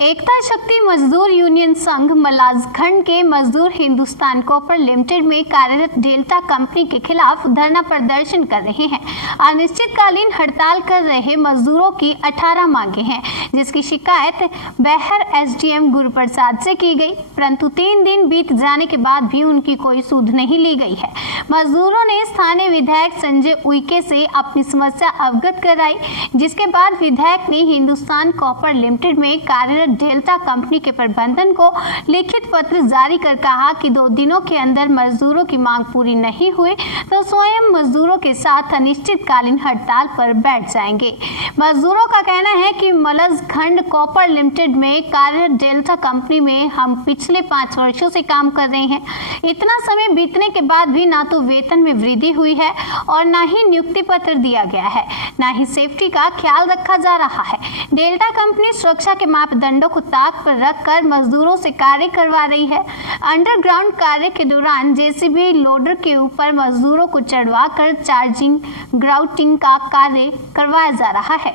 एकता शक्ति मजदूर यूनियन संघ मलाजखंड के मजदूर हिंदुस्तान कॉपर लिमिटेड में कार्यरत डेल्टा कंपनी के खिलाफ धरना प्रदर्शन कर रहे हैं। अनिश्चितकालीन हड़ताल कर रहे मजदूरों की 18 मांगे हैं, जिसकी शिकायत बैहर एसडीएम गुरु प्रसाद से की गई, परंतु 3 दिन बीत जाने के बाद भी उनकी कोई सुध नहीं ली गई है। मजदूरों ने स्थानीय विधायक संजय उइके से अपनी समस्या अवगत कराई, जिसके बाद विधायक ने हिंदुस्तान कॉपर लिमिटेड में कार्यरत डेल्टा कंपनी के प्रबंधन को लिखित पत्र जारी कर कहा कि 2 दिनों के अंदर मजदूरों की मांग पूरी नहीं हुई तो स्वयं मजदूरों के साथ अनिश्चितकालीन हड़ताल पर बैठ जाएंगे। मजदूरों का कहना है कि मलाजखंड कॉपर लिमिटेड में कार्यरत डेल्टा कंपनी में हम पिछले 5 वर्षों से काम कर रहे हैं। इतना समय बीतने के बाद भी ना तो वेतन में वृद्धि हुई है और ना ही नियुक्ति पत्र दिया गया है, ना ही सेफ्टी का ख्याल रखा जा रहा है। डेल्टा कंपनी सुरक्षा के मापदंडों को ताक पर रखकर मजदूरों से कार्य करवा रही है। अंडरग्राउंड कार्य के दौरान जेसीबी लोडर के ऊपर मजदूरों को चढ़वा कर चार्जिंग ग्राउटिंग का कार्य करवाया जा रहा है,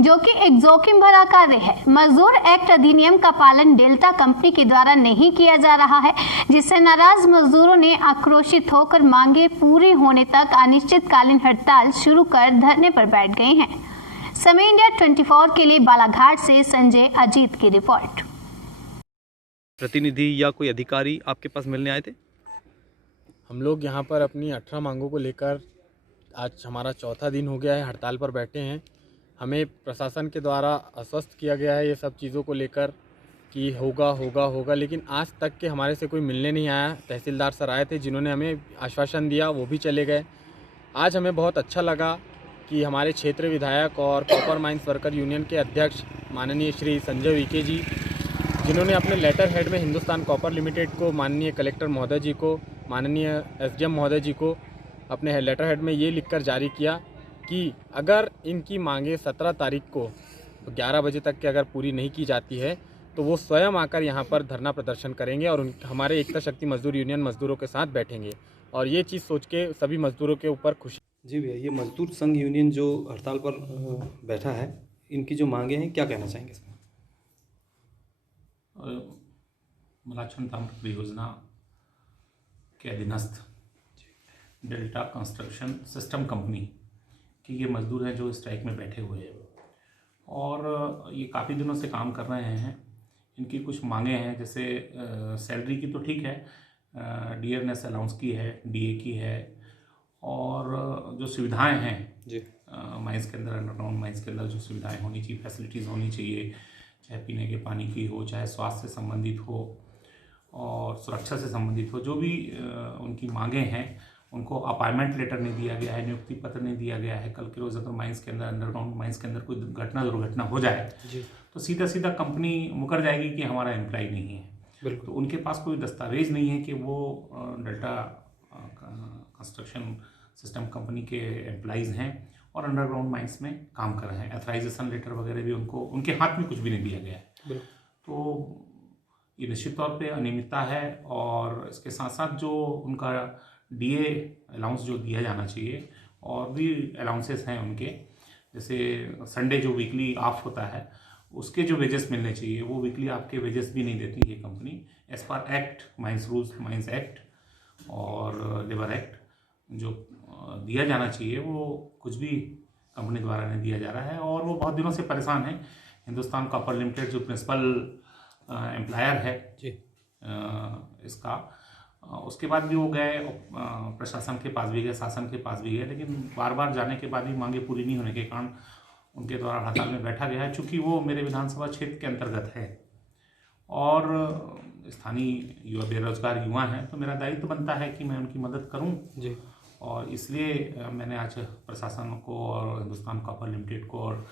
जो कि एक जोखिम भरा कार्य है। मजदूर एक्ट अधिनियम का पालन डेल्टा कंपनी के द्वारा नहीं किया जा रहा है, जिससे नाराज मजदूरों ने आक्रोशित होकर मांगे पूरी होने तक अनिश्चितकालीन हड़ताल शुरू कर धरने पर बैठ गए हैं। समय इंडिया 24 के लिए बालाघाट से संजय अजीत की रिपोर्ट। प्रतिनिधि या कोई अधिकारी आपके पास मिलने आए थे? हम लोग यहाँ पर अपनी 18 मांगों को लेकर आज हमारा 4था दिन हो गया है, हड़ताल पर बैठे हैं। हमें प्रशासन के द्वारा आश्वस्त किया गया है ये सब चीज़ों को लेकर कि होगा होगा होगा, लेकिन आज तक के हमारे से कोई मिलने नहीं आया। तहसीलदार सर आए थे जिन्होंने हमें आश्वासन दिया, वो भी चले गए। आज हमें बहुत अच्छा लगा कि हमारे क्षेत्र विधायक और कॉपर माइंस वर्कर यूनियन के अध्यक्ष माननीय श्री संजय उइके जी, जिन्होंने अपने लेटर हेड में हिंदुस्तान कॉपर लिमिटेड को, माननीय कलेक्टर महोदय जी को, माननीय एसडीएम महोदय जी को अपने लेटर हेड में ये लिखकर जारी किया कि अगर इनकी मांगे 17 तारीख को 11 बजे तक के अगर पूरी नहीं की जाती है तो वो स्वयं आकर यहाँ पर धरना प्रदर्शन करेंगे और हमारे एकता शक्ति मजदूर यूनियन मजदूरों के साथ बैठेंगे। और ये चीज़ सोच के सभी मजदूरों के ऊपर खुशी। जी भैया, ये मजदूर संघ यूनियन जो हड़ताल पर बैठा है, इनकी जो मांगे हैं, क्या कहना चाहेंगे इसमें? मलाजखंड ताम्र परियोजना के अधीनस्थ डेल्टा कंस्ट्रक्शन सिस्टम कंपनी के ये मजदूर हैं जो स्ट्राइक में बैठे हुए हैं और ये काफ़ी दिनों से काम कर रहे हैं। इनकी कुछ मांगे हैं, जैसे सैलरी की तो ठीक है, डियरनेस अलाउंस की है, डीए की है, और जो सुविधाएं हैं जी माइंस के अंदर, अंडरग्राउंड माइंस के अंदर जो सुविधाएं होनी चाहिए, फैसिलिटीज़ होनी चाहिए, चाहे पीने के पानी की हो, चाहे स्वास्थ्य से संबंधित हो और सुरक्षा से संबंधित हो, जो भी उनकी मांगे हैं, उनको अपॉइंटमेंट लेटर नहीं दिया गया है, नियुक्ति पत्र नहीं दिया गया है। कल के रोज़ अगर माइंस के अंदर, अंडरग्राउंड माइंस के अंदर कोई दुर्घटना हो जाए जी, तो सीधा सीधा कंपनी मुकर जाएगी कि हमारा एम्प्लॉय नहीं है। बिल्कुल। तो उनके पास कोई दस्तावेज नहीं है कि वो डेल्टा कंस्ट्रक्शन सिस्टम कंपनी के एम्प्लॉइज़ हैं और अंडरग्राउंड माइंस में काम कर रहे हैं। एथराइजेशन लेटर वगैरह भी उनके हाथ में कुछ भी नहीं दिया गया है। तो ये निश्चित तौर पे अनियमितता है और इसके साथ साथ जो उनका डीए अलाउंस जो दिया जाना चाहिए और भी अलाउंसेस हैं उनके, जैसे संडे जो वीकली ऑफ होता है उसके जो वेजेस मिलने चाहिए वो वीकली आपके वेजेस भी नहीं देती ये company. As per act, mines rules, mines act और लेबर एक्ट जो दिया जाना चाहिए वो कुछ भी कंपनी द्वारा नहीं दिया जा रहा है और वो बहुत दिनों से परेशान है। हिंदुस्तान कॉपर लिमिटेड जो प्रिंसिपल एम्प्लॉयर है जी इसका, उसके बाद भी वो गए, प्रशासन के पास भी गए, शासन के पास भी गए, लेकिन बार बार जाने के बाद भी मांगे पूरी नहीं होने के कारण उनके द्वारा हड़ताल में बैठा गया है। चूँकि वो मेरे विधानसभा क्षेत्र के अंतर्गत है और स्थानीय युवा बेरोजगार युवा हैं, तो मेरा दायित्व बनता है कि मैं उनकी मदद करूं जी। और इसलिए मैंने आज प्रशासन को और हिंदुस्तान कॉपर लिमिटेड को और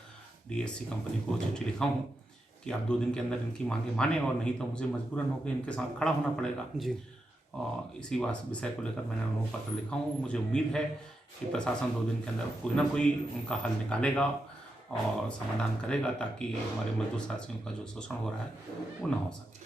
डीएससी कंपनी को चिट्ठी लिखा हूं कि आप 2 दिन के अंदर इनकी मांगे माने और नहीं तो मुझे मजबूरन होकर इनके साथ खड़ा होना पड़ेगा जी। और इसी विषय को लेकर मैंने अनुरोध पत्र लिखा हूँ। मुझे उम्मीद है कि प्रशासन 2 दिन के अंदर कोई ना कोई उनका हल निकालेगा और समाधान करेगा ताकि हमारे मजदूर साथियों का जो शोषण हो रहा है वो ना हो सके।